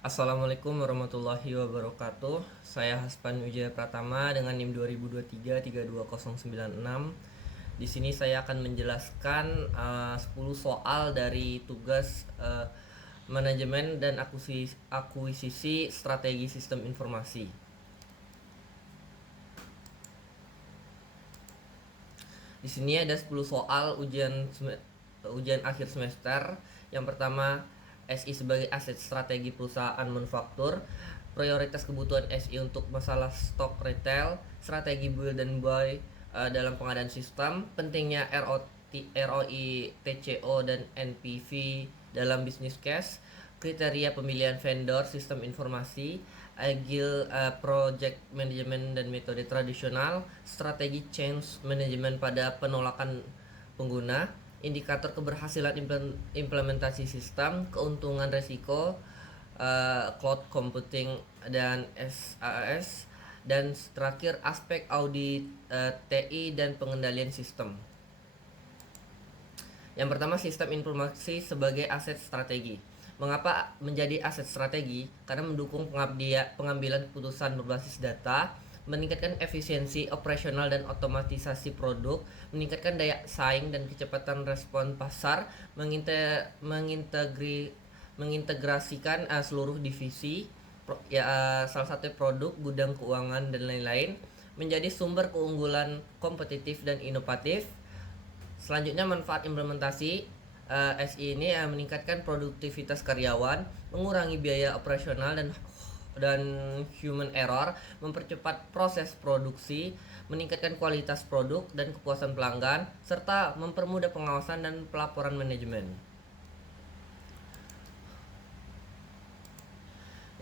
Assalamualaikum warahmatullahi wabarakatuh. Saya Haspan Wijaya Pratama dengan NIM 2023-32096. Di sini saya akan menjelaskan 10 soal dari tugas manajemen dan akuisisi strategi sistem informasi. Di sini ada 10 soal ujian akhir semester. Yang pertama, SI sebagai aset strategi perusahaan manufaktur, prioritas kebutuhan SI untuk masalah stok retail, strategi build dan buy dalam pengadaan sistem, pentingnya ROI, TCO dan NPV dalam bisnis case, kriteria pemilihan vendor sistem informasi, agile project management dan metode tradisional, strategi change management pada penolakan pengguna, indikator keberhasilan implementasi sistem, keuntungan resiko, cloud computing dan SaaS, dan terakhir aspek audit TI dan pengendalian sistem. Yang pertama, sistem informasi sebagai aset strategi. Mengapa menjadi aset strategi? Karena mendukung pengambilan keputusan berbasis data, meningkatkan efisiensi operasional dan otomatisasi produk, meningkatkan daya saing dan kecepatan respon pasar, mengintegrasikan seluruh divisi, salah satu produk, gudang keuangan dan lain-lain, menjadi sumber keunggulan kompetitif dan inovatif. Selanjutnya, manfaat implementasi SI ini meningkatkan produktivitas karyawan, mengurangi biaya operasional dan human error, mempercepat proses produksi, meningkatkan kualitas produk dan kepuasan pelanggan, serta mempermudah pengawasan dan pelaporan manajemen.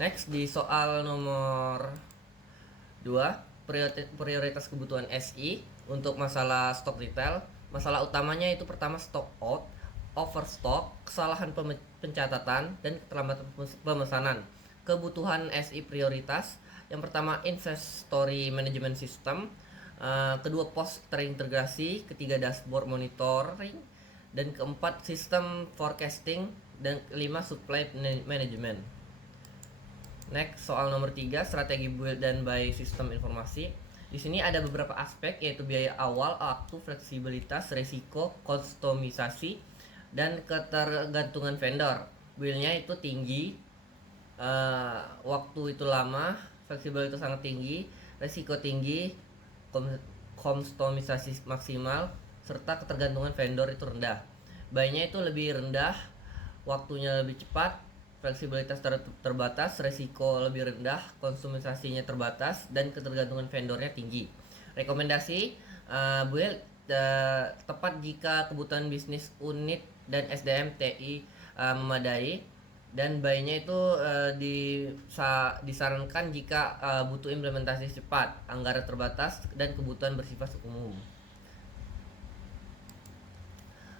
Next, di soal nomor 2, prioritas kebutuhan SI untuk masalah stok retail. Masalah utamanya itu pertama stock out, overstock, kesalahan pencatatan, dan keterlambatan pemesanan. Kebutuhan SI prioritas, yang pertama inventory management system, kedua pos terintegrasi, ketiga dashboard monitoring, dan keempat sistem forecasting, dan kelima supply management. Next, soal nomor 3, strategi build dan buy sistem informasi. Di sini ada beberapa aspek, yaitu biaya awal, waktu, fleksibilitas, resiko, kustomisasi, dan ketergantungan vendor. Build-nya itu tinggi, waktu itu lama, fleksibilitas sangat tinggi, resiko tinggi, kustomisasi maksimal, serta ketergantungan vendor itu rendah. Buy-nya itu lebih rendah, waktunya lebih cepat, fleksibilitas terbatas, resiko lebih rendah, konsumisasinya terbatas, dan ketergantungan vendornya tinggi. Rekomendasi build tepat jika kebutuhan bisnis unit dan SDM TI memadai, dan buy-nya itu disarankan jika butuh implementasi cepat, anggaran terbatas, dan kebutuhan bersifat umum.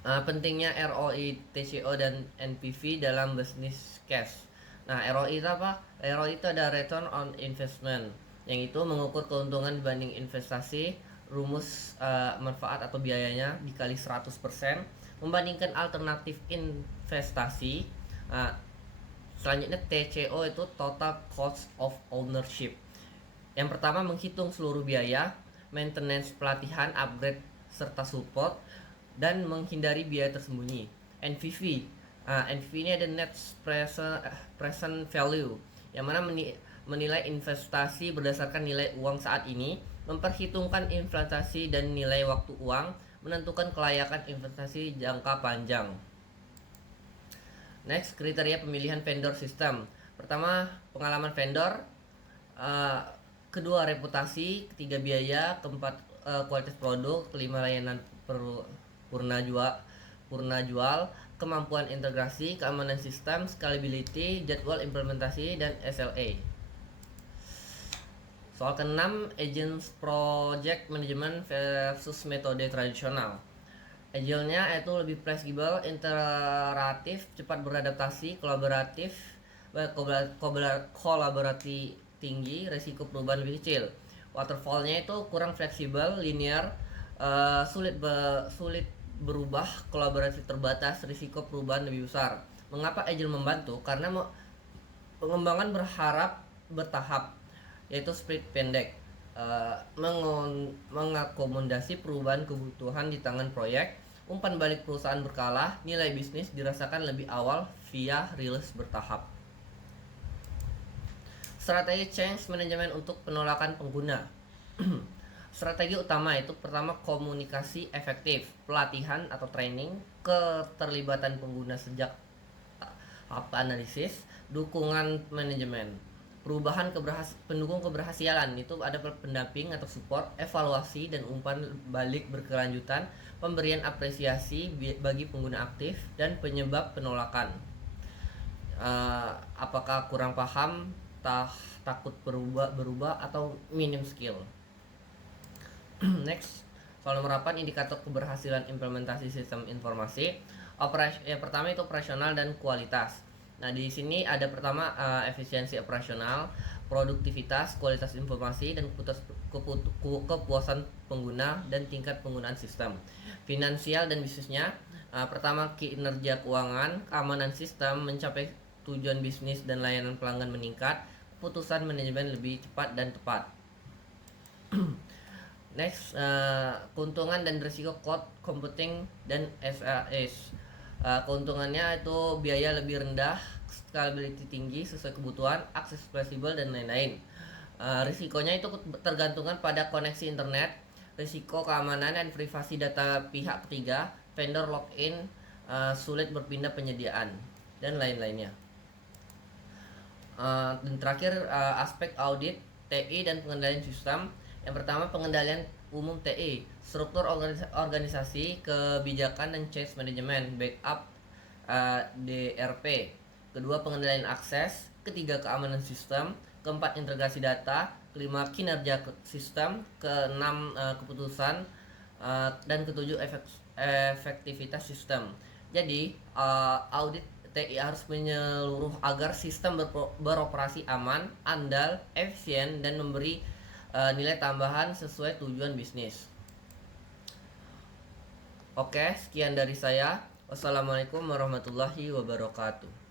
Pentingnya ROI, TCO, dan NPV dalam bisnis case. Nah, ROI itu apa? ROI itu ada return on investment, yang itu mengukur keuntungan dibanding investasi, rumus manfaat atau biayanya dikali 100%, membandingkan alternatif investasi. Selanjutnya TCO itu total cost of ownership. Yang pertama, menghitung seluruh biaya, maintenance, pelatihan, upgrade, serta support, dan menghindari biaya tersembunyi. NPV, NPV ini ada net present value, yang mana menilai investasi berdasarkan nilai uang saat ini, memperhitungkan inflasi dan nilai waktu uang, menentukan kelayakan investasi jangka panjang. Next, kriteria pemilihan vendor system. Pertama, pengalaman vendor, kedua reputasi, ketiga biaya, keempat kualitas produk, kelima layanan purna jual, kemampuan integrasi, keamanan sistem, scalability, jadwal implementasi, dan SLA. Soal ke-6, agents project management versus metode tradisional. Agile-nya itu lebih fleksibel, iteratif, cepat beradaptasi, kolaborasi tinggi, resiko perubahan lebih kecil. Waterfall-nya itu kurang fleksibel, linear, sulit berubah, kolaborasi terbatas, risiko perubahan lebih besar. Mengapa Agile membantu? Karena Pengembangan bertahap, yaitu sprint pendek, mengakomodasi perubahan kebutuhan di tangan proyek. Umpan balik perusahaan berkala, nilai bisnis dirasakan lebih awal via rilis bertahap. Strategi change management untuk penolakan pengguna. Strategi utama itu pertama komunikasi efektif, pelatihan atau training, keterlibatan pengguna sejak analisis, dukungan manajemen, pendukung keberhasilan itu ada pendamping atau support, evaluasi dan umpan balik berkelanjutan, pemberian apresiasi bagi pengguna aktif, dan penyebab penolakan. Apakah kurang paham, takut berubah atau minim skill. Next, soal penerapan indikator keberhasilan implementasi sistem informasi. Yang pertama itu operasional dan kualitas. Nah, di sini ada pertama efisiensi operasional, produktivitas, kualitas informasi, dan kepuasan pengguna dan tingkat penggunaan sistem. Finansial dan bisnisnya, pertama kinerja keuangan, keamanan sistem, mencapai tujuan bisnis dan layanan pelanggan meningkat, keputusan manajemen lebih cepat dan tepat. Next, keuntungan dan risiko cloud computing dan SaaS. Keuntungannya itu biaya lebih rendah, scalability tinggi sesuai kebutuhan, akses fleksibel dan lain-lain. Risikonya itu tergantungan pada koneksi internet, risiko keamanan dan privasi data pihak ketiga, vendor login, sulit berpindah penyediaan dan lain-lainnya. Dan terakhir aspek audit, TI dan pengendalian sistem. Yang pertama pengendalian umum TI, struktur organisasi, kebijakan dan change management, backup, DRP. Kedua pengendalian akses, ketiga keamanan sistem, keempat integrasi data, kelima kinerja sistem, keenam keputusan, dan ketujuh efektivitas sistem. Jadi audit TI harus menyeluruh agar sistem beroperasi aman, andal, efisien, dan memberi nilai tambahan sesuai tujuan bisnis. Oke, sekian dari saya. Wassalamualaikum warahmatullahi wabarakatuh.